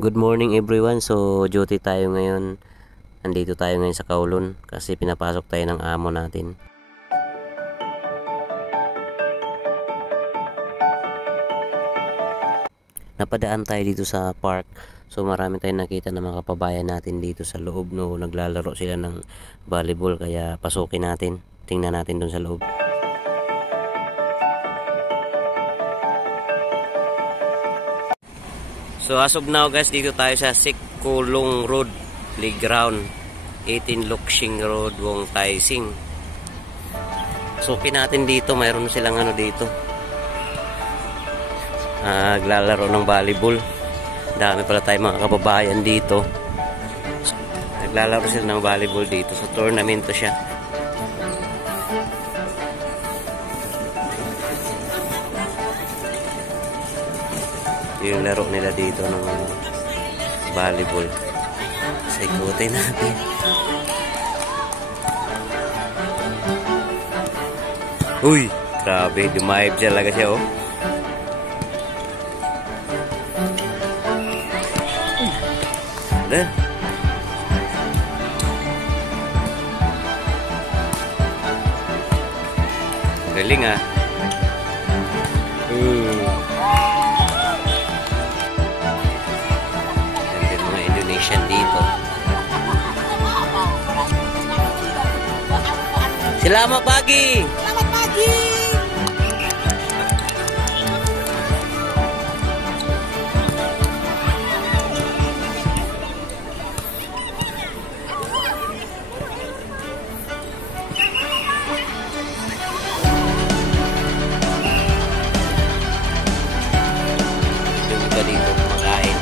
Good morning everyone. So duty tayo ngayon. Andito tayo ngayon sa Kowloon kasi pinapasok tayo ng amo natin. Napadaan tayo dito sa park. So marami tayong nakita ng mga kababayan natin dito sa loob, no, naglalaro sila ng volleyball, kaya pasukin natin. Tingnan natin doon sa loob. So as of now guys, dito tayo sa Sikulong Road Playground, 18 Luxing Road, Wong Tai Sing. Sukin natin dito, mayroon silang ano dito, naglalaro ng volleyball. Dami pala tayo mga kababayan dito. Naglalaro sila ng volleyball dito. So tournament to siya. Yung laro nila dito ng volleyball. So ikutin natin. Uy, grabe, dumayib talaga siya, oh. Dah. Galing ah. Mga Indonesian dito. Selamat pagi. Selamat pagi. Dito kumakain.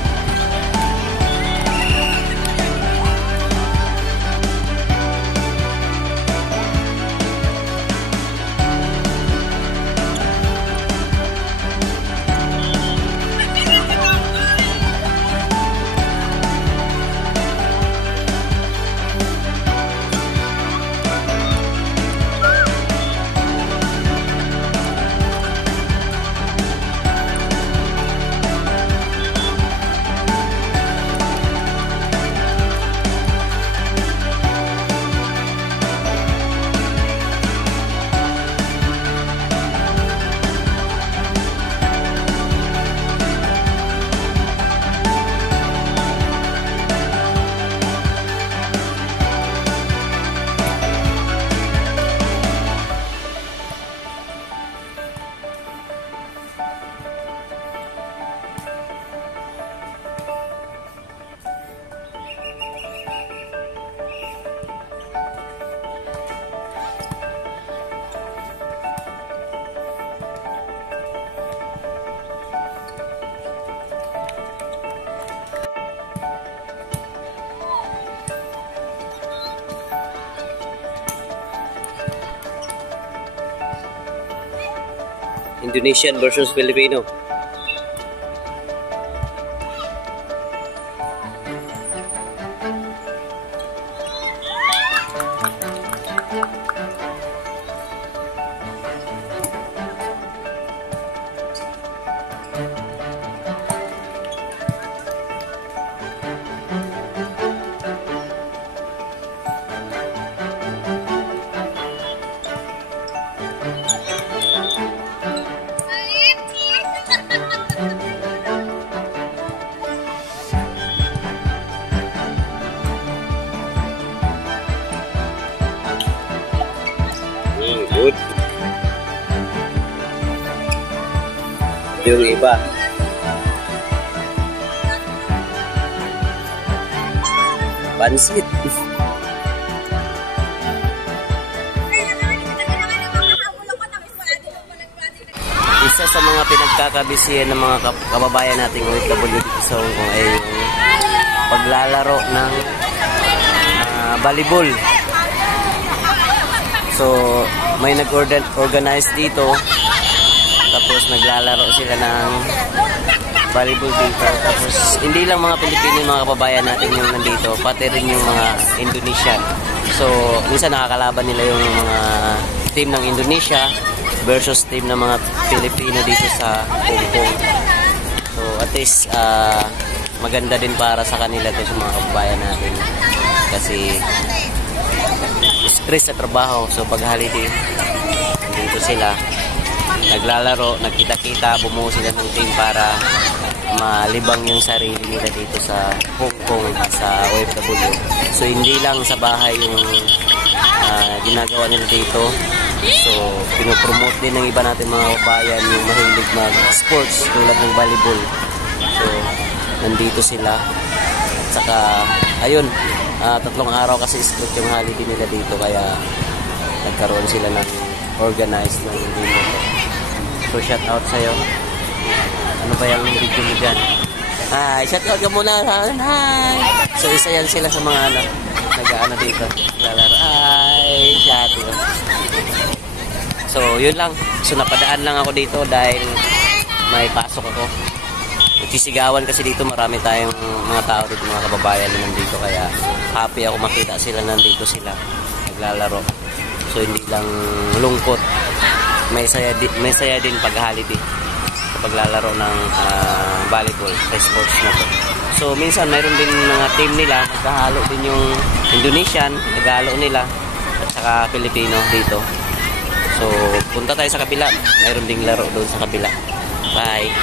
Indonesian versus Filipino. Good. Yung iba. Pansit. Isa sa mga pinagkakabisihan ng mga kababayan nating OFW dito sa Hong Kong ay yung paglalaro ng volleyball. So, may nag-organize dito, tapos naglalaro sila ng volleyball dito. Tapos, hindi lang mga Pilipino yung mga kababayan natin yung nandito, pati rin yung mga Indonesian. So, minsan nakakalaban nila yung mga team ng Indonesia versus team ng mga Pilipino dito sa Hong Kong. So, at least, maganda din para sa kanila to, sa mga kababayan natin. Kasi stress sa trabaho. So pag holiday, dito sila naglalaro, nagkita-kita, bumuo sila ng team para malibang yung sarili nila dito sa Hong Kong, sa OFW. So hindi lang sa bahay yung ginagawa nila dito. So pinopromote din ng iba natin mga kabayan yung mahilig mag-sports tulad ng volleyball. So nandito sila. At saka ayun, 3 araw kasi split yung holiday nila dito, kaya nagkaroon sila ng organized ng dinner. So shout out sa'yo. Ano ba yung video mo dyan? Hi, shout out ka muna. Hi. So isa yan sila sa mga nag-ano dito, lalaro. Hi, shout out. So yun lang. So napadaan lang ako dito dahil may pasok ako. Nagsisigawan kasi dito, marami tayong mga tao dito, mga kababayan na nandito, kaya happy ako makita sila, nandito sila naglalaro. So hindi lang lungkot, may saya din pag holiday sa paglalaro ng volleyball sa sports na to. So minsan mayroon din mga team nila, magkahalo din yung Indonesian, naghalo nila, at saka Pilipino dito. So punta tayo sa kabila, mayroon ding laro doon sa kabila. Bye.